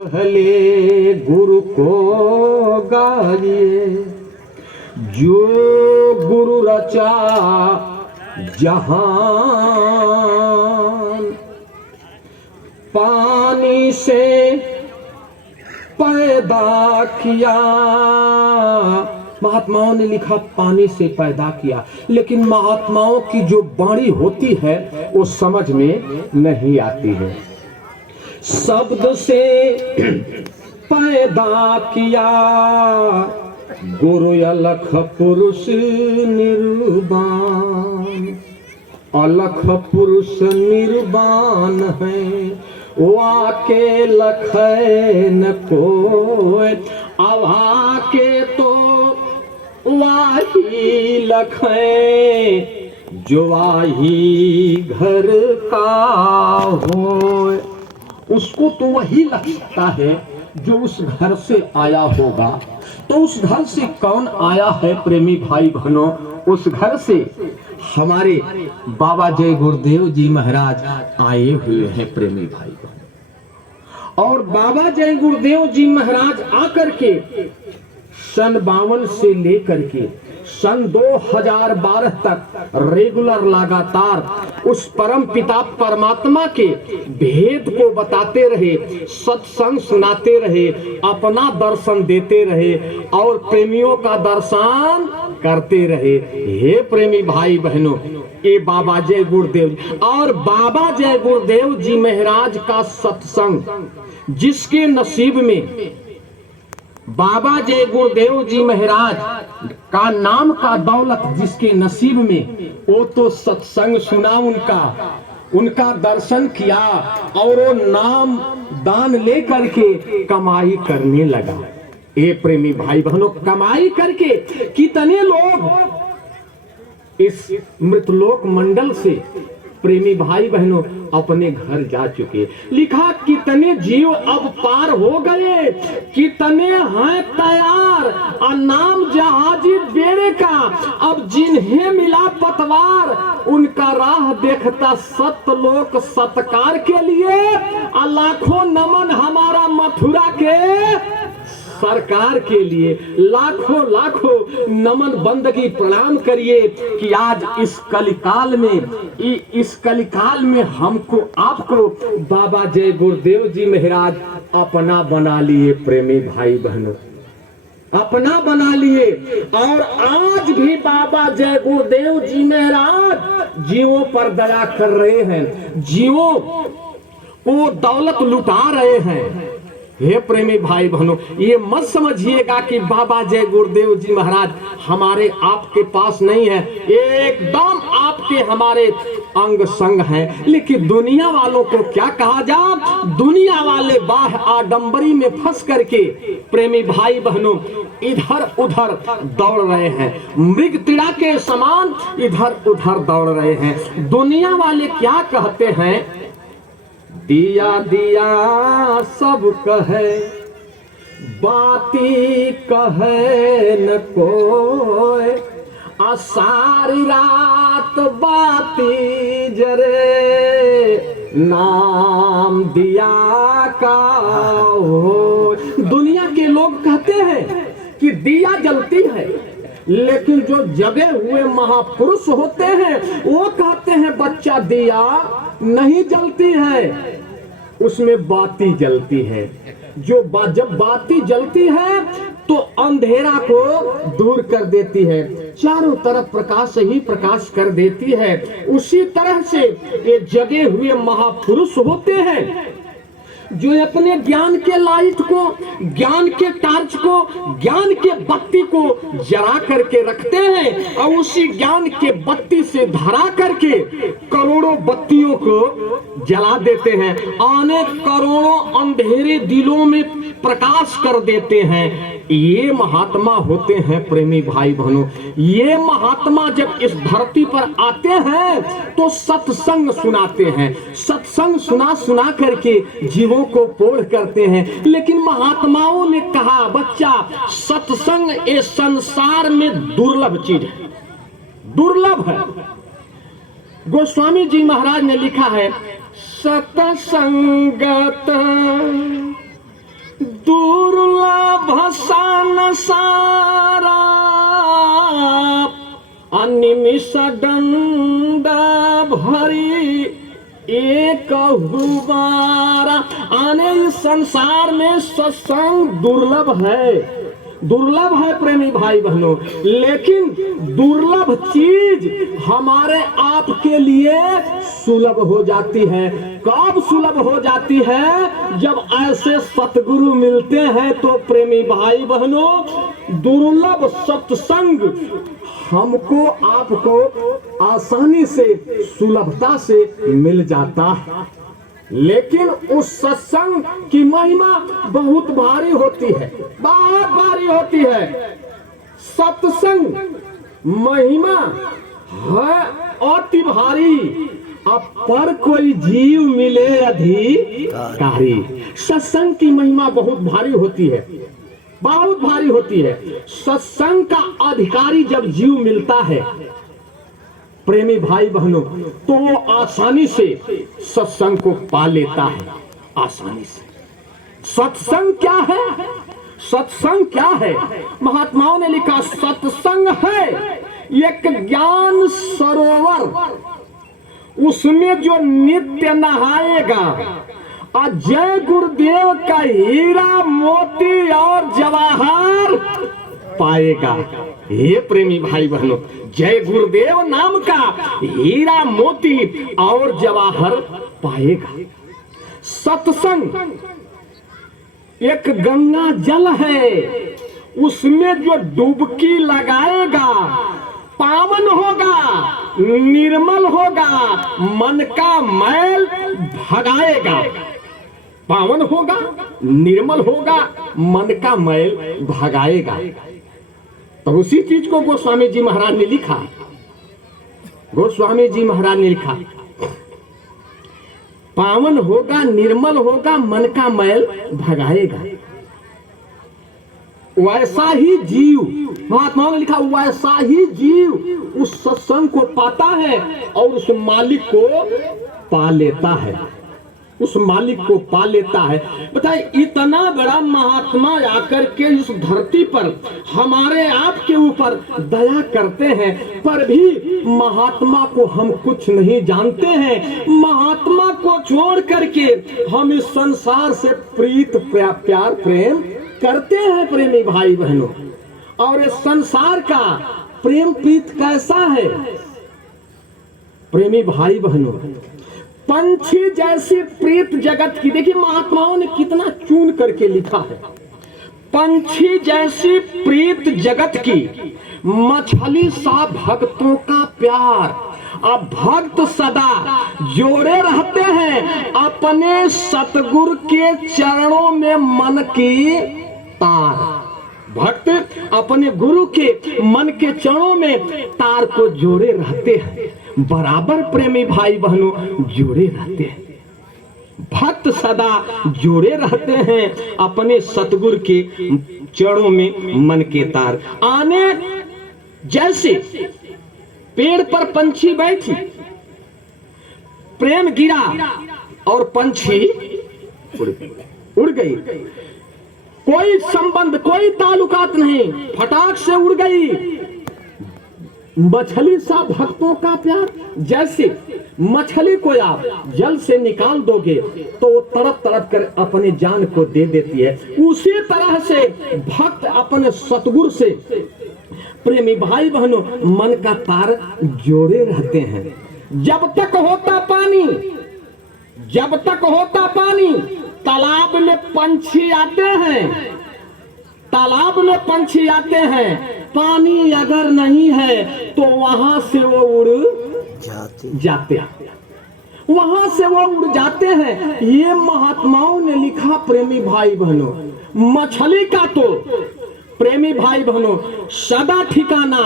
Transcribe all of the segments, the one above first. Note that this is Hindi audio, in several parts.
पहले गुरु को गाइए, जो गुरु रचा जहान। पानी से पैदा किया, महात्माओं ने लिखा पानी से पैदा किया, लेकिन महात्माओं की जो वाणी होती है वो समझ में नहीं आती है। शब्द से पैदा किया गुरु अलख पुरुष निर्वाण। अलख पुरुष निर्वाण है, वो आके लखे न कोई, अब आके तो वाही लखे जो वाही घर का हो। उसको तो वही लग सकता है जो उस घर से आया होगा। तो उस घर से कौन आया है प्रेमी भाई बहनों? उस घर से हमारे बाबा जय गुरुदेव जी महाराज आए हुए हैं प्रेमी भाई बहनों। और बाबा जय गुरुदेव जी महाराज आकर के सन 52 से लेकर के सन 2012 तक रेगुलर लगातार उस परम पिता परमात्मा के भेद को बताते रहे, सत्संग सुनाते रहे, अपना दर्शन देते रहे और प्रेमियों का दर्शन करते रहे। हे प्रेमी भाई बहनों, ये बाबा जय गुरुदेव और बाबा जय गुरुदेव जी महाराज का सत्संग जिसके नसीब में, बाबा जय गुरुदेव जी महाराज का नाम का दौलत जिसके नसीब में, वो तो सत्संग सुना, उनका दर्शन किया और वो नाम दान ले करके कमाई करने लगा। ये प्रेमी भाई बहनों, कमाई करके कितने लोग इस मृतलोक मंडल से प्रेमी भाई बहनों अपने घर जा चुके। लिखा कितने जीव अब पार हो गए, कितने हैं तैयार नाम जहाजी बेड़े का। अब जिन्हें मिला पतवार, उनका राह देखता सतलोक सत्कार के लिए। लाखों नमन हमारा मथुरा के सरकार के लिए, लाखों लाखों नमन बंदगी प्रणाम करिए कि आज इस कलिकाल में हमको आपको बाबा जय गुरुदेव जी महाराज अपना बना लिए। प्रेमी भाई बहनों, अपना बना लिए। और आज भी बाबा जय गुरुदेव जी महाराज जीवों पर दया कर रहे हैं, जीवों को दौलत लुटा रहे हैं। हे प्रेमी भाई बहनों, ये मत समझिएगा कि बाबा जय गुरुदेव जी महाराज हमारे आपके पास नहीं है, एकदम आपके हमारे अंग संग हैं। लेकिन दुनिया वालों को क्या कहा जाए? दुनिया वाले बाह आडंबरी में फंस करके प्रेमी भाई बहनों इधर उधर दौड़ रहे हैं, मृग तीड़ा के समान इधर उधर दौड़ रहे हैं। दुनिया वाले क्या कहते हैं? दिया दिया सब कहे, बाती कहे न कोई, सारी रात बाती जरे, नाम दिया का हो। दुनिया के लोग कहते हैं कि दिया जलती है, लेकिन जो जगे हुए महापुरुष होते हैं वो कहते हैं बच्चा दिया नहीं जलती है, उसमें बाती जलती है। जब बाती जलती है तो अंधेरा को दूर कर देती है, चारों तरफ प्रकाश ही प्रकाश कर देती है। उसी तरह से ये जगे हुए महापुरुष होते हैं जो अपने ज्ञान के लाइट को, ज्ञान के टार्च को, ज्ञान के बत्ती को जला करके रखते हैं और उसी ज्ञान के बत्ती से धरा करके करोड़ों बत्तियों को जला देते हैं, अनेक करोड़ों अंधेरे दिलों में प्रकाश कर देते हैं। ये महात्मा होते हैं प्रेमी भाई बहनों। ये महात्मा जब इस धरती पर आते हैं तो सत्संग सुनाते हैं, सत्संग सुना करके जीवों को पोड़ करते हैं। लेकिन महात्माओं ने कहा बच्चा सत्संग इस संसार में दुर्लभ चीज है, दुर्लभ है। गोस्वामी जी महाराज ने लिखा है सतसंगत सारा अनिमिष दंड भरी एक हुबारा। आने इस संसार में सत्संग दुर्लभ है प्रेमी भाई बहनों, लेकिन दुर्लभ चीज हमारे आप के लिए सुलभ हो जाती है। कब सुलभ हो जाती है? जब ऐसे सतगुरु मिलते हैं। तो प्रेमी भाई बहनों, दुर्लभ सत्संग हमको आपको आसानी से सुलभता से मिल जाता है, लेकिन उस सत्संग की महिमा बहुत भारी होती है, बहुत भारी होती है। सत्संग महिमा है अति भारी, अब पर कोई जीव मिले अधिकारी। सत्संग की महिमा बहुत भारी होती है, बहुत भारी होती है। सत्संग का अधिकारी जब जीव मिलता है प्रेमी भाई बहनों, तो वो आसानी से सत्संग को पा लेता है, आसानी से। सत्संग क्या है? सत्संग क्या है? महात्माओं ने लिखा, सत्संग है एक ज्ञान सरोवर, उसमें जो नित्य नहाएगा और जय गुरुदेव का हीरा मोती और जवाहर पाएगा। हे प्रेमी भाई बहनों, जय गुरुदेव नाम का हीरा मोती और जवाहर पाएगा। सत्संग एक गंगा जल है, उसमें जो डुबकी लगाएगा पावन होगा, निर्मल होगा, मन का मैल भगाएगा। पावन होगा, निर्मल होगा, मन का मैल भगाएगा। तो उसी चीज को गोस्वामी जी महाराज ने लिखा, गोस्वामी जी महाराज ने लिखा, पावन होगा, निर्मल होगा, मन का मैल भगाएगा। वैसा ही जीव, महात्माओं ने लिखा, वैसा ही जीव उस सत्संग को पाता है और उस मालिक को पा लेता है, उस मालिक को पा लेता है। बताइए, इतना बड़ा महात्मा आकर के इस धरती पर हमारे आप के ऊपर दया करते हैं, पर भी महात्मा को हम कुछ नहीं जानते हैं। महात्मा को छोड़ करके हम इस संसार से प्रीत प्यार प्रेम करते हैं प्रेमी भाई बहनों। और इस संसार का प्रेम प्रीत कैसा है प्रेमी भाई बहनों? पंछी जैसी प्रीत जगत की, देखिए महात्माओं ने कितना चुन करके लिखा है। पंछी जैसी प्रीत जगत की, मछली सा भक्तों का प्यार। अब भक्त सदा जोड़े रहते हैं अपने सतगुरु के चरणों में मन की तार। भक्त अपने गुरु के मन के चरणों में तार को जोड़े रहते हैं, बराबर प्रेमी भाई बहनों जोड़े रहते हैं। भक्त सदा जोड़े रहते हैं अपने सतगुरु के चरणों में मन के तार। आने जैसे पेड़ पर पंछी बैठी, प्रेम गिरा और पंछी उड़ गई, कोई संबंध कोई ताल्लुकात नहीं, फटाक से उड़ गई। मछली सा भक्तों का प्यार, जैसे मछली को आप जल से निकाल दोगे तो वो तड़प तड़प कर अपनी जान को दे देती है, उसी तरह से भक्त अपने सतगुरु से प्रेमी भाई बहनों मन का तार जोड़े रहते हैं। जब तक होता पानी, जब तक होता पानी, तालाब में पंछी आते हैं, तालाब में पंछी आते हैं। पानी अगर नहीं है तो वहां से वो उड़ जाते हैं, वहां से वो उड़ जाते हैं। ये महात्माओं ने लिखा प्रेमी भाई बहनों। मछली का तो प्रेमी भाई बहनों सदा ठिकाना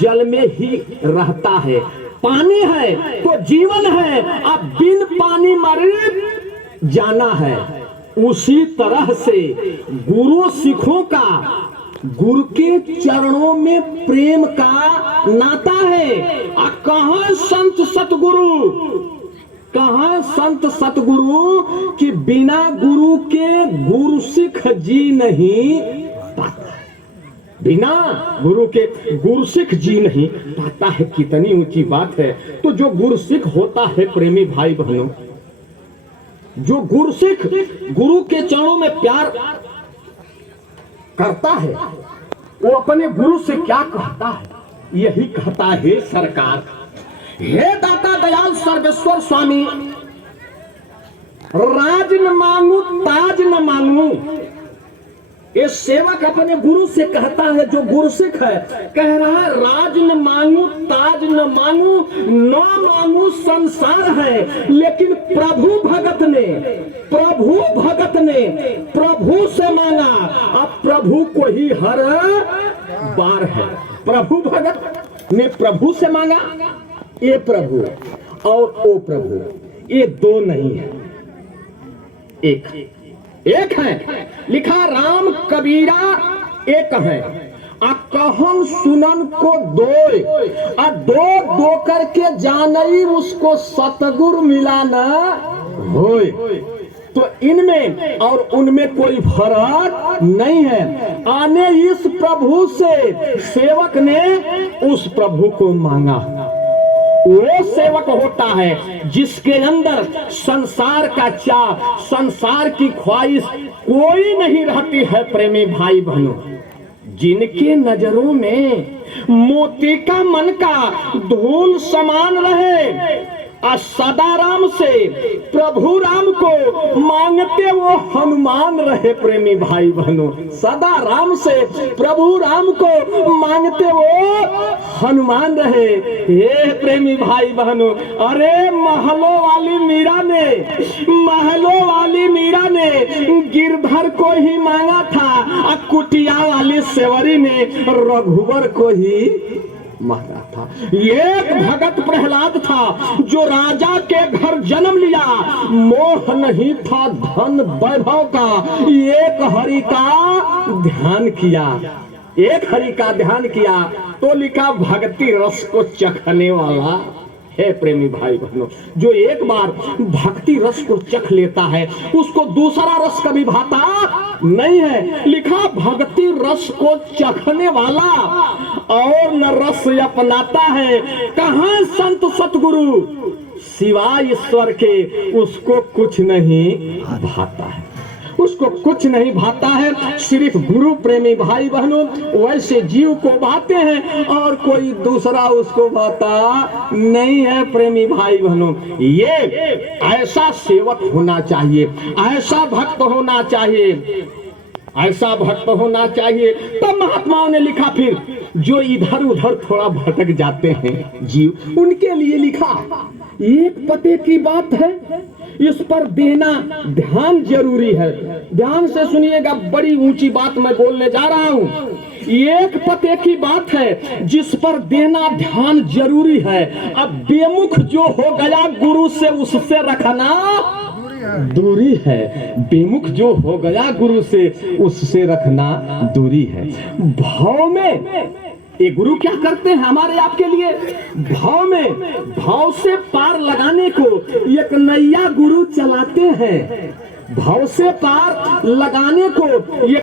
जल में ही रहता है। पानी है तो जीवन है, अब बिन पानी मर जाना है। उसी तरह से गुरु सिखों का गुरु के चरणों में प्रेम का नाता है। कहाँ संत सतगुरु, कहाँ संत सतगुरु कि बिना गुरु के गुरु सिख जी नहीं पाता। बिना गुरु के गुरसिख जी नहीं पाता है। कितनी ऊंची बात है। तो जो गुरसिख होता है प्रेमी भाई बहनों, जो गुरसिख गुरु के चरणों में प्यार करता है, वो अपने गुरु से क्या कहता है? यही कहता है सरकार, हे दाता दयाल सर्वेश्वर स्वामी, राज न मांगू ताज न मांगू। ये सेवक अपने गुरु से कहता है, जो गुरसिख है कह रहा है, राज न मांगू ताज न मांगू, न मांगू संसार है, लेकिन प्रभु भगत ने प्रभु से मांगा। अब प्रभु को ही हर बार है। प्रभु भगत ने प्रभु से मांगा। ये प्रभु और ओ प्रभु, ये दो नहीं है, एक है। लिखा राम कबीरा एक है, कहन सुनन को दोय, दो करके जानई उसको सतगुरु मिला न होय। तो इनमें और उनमें कोई फर्क नहीं है। आने इस प्रभु से सेवक ने उस प्रभु को मांगा। वो सेवक होता है जिसके अंदर संसार का चाह, संसार की ख्वाहिश कोई नहीं रहती है। प्रेमी भाई बहनों, जिनके नजरों में मोती का मन का धूल समान रहे, सदा राम से प्रभु राम को मांगते वो हनुमान रहे। प्रेमी भाई बहनों, सदा राम से प्रभु राम को मांगते वो हनुमान रहे। हे प्रेमी भाई बहनों, अरे महलों वाली मीरा ने गिरधर को ही मांगा था, कुटिया वाली सेवरी ने रघुवर को ही मांगा था। एक भगत प्रहलाद था जो राजा के घर जन्म लिया, मोह नहीं था धन वैभव का, एक हरि का ध्यान किया, तो लिखा भक्ति रस को चखने वाला है। प्रेमी भाई बहनों, जो एक बार भक्ति रस को चख लेता है उसको दूसरा रस कभी भाता नहीं है। लिखा भक्ति रस को चखने वाला और न रस अपनाता है, कहाँ संत सतगुरु सिवाय ईश्वर के उसको कुछ नहीं भाता है, उसको कुछ नहीं भाता है। सिर्फ गुरु प्रेमी भाई बहनों वैसे जीव को भाते हैं और कोई दूसरा उसको भाता नहीं है। प्रेमी भाई बहनों, ये ऐसा सेवक होना चाहिए, ऐसा भक्त होना चाहिए। तब महात्माओं ने लिखा, फिर जो इधर उधर थोड़ा भटक जाते हैं जीव, उनके लिए लिखा, एक पते की बात है, इस पर देना ध्यान जरूरी है। ध्यान से सुनिएगा, बड़ी ऊंची बात मैं बोलने जा रहा हूँ। एक पते की बात है जिस पर देना ध्यान जरूरी है। अब बेमुख जो हो गया गुरु से, उससे रखना दूरी है। बेमुख जो हो गया गुरु से, उससे रखना दूरी है। भाव में ये गुरु क्या करते हैं हमारे आपके लिए? भाव से पार लगाने को एक नैया गुरु चलाते हैं। भाव से पार लगाने को